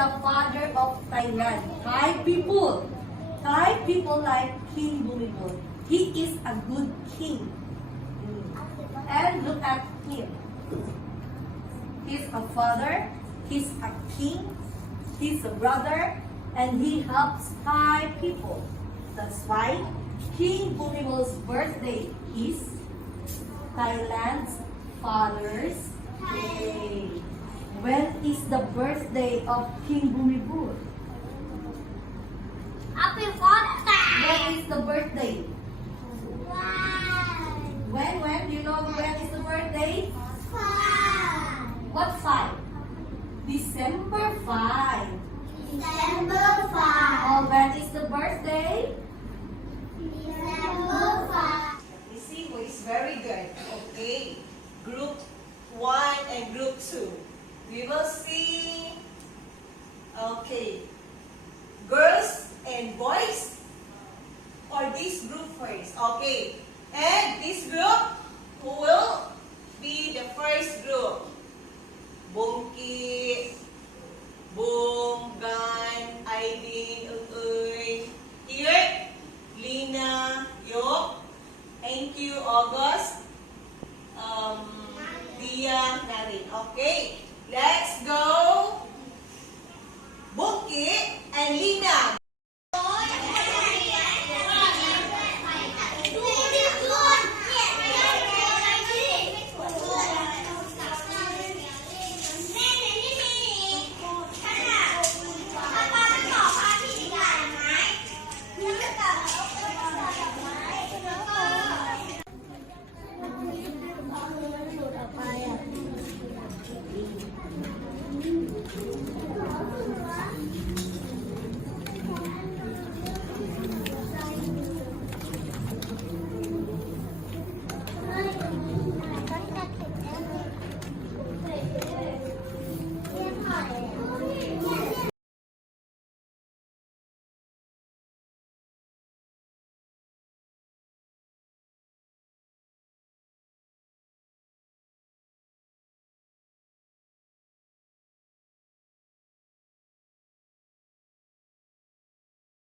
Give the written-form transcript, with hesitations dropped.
the father of Thailand. Thai people. Thai people like King Bhumibol. He is a good king. And look at him. He's a father. He's a king. He's a brother. And he helps Thai people. That's why King Bhumibol's birthday is Thailand's Father's Day. When is the birthday of King Bhumibol? Happy birthday! When is the birthday? When? Do you know when is the birthday? What 5? December 5. December 5. Oh, when is the birthday? December 5. You see who is very good. Okay. Group 1 and group 2. We will see. Okay. Girls and boys. Or this group first. Okay. And this group.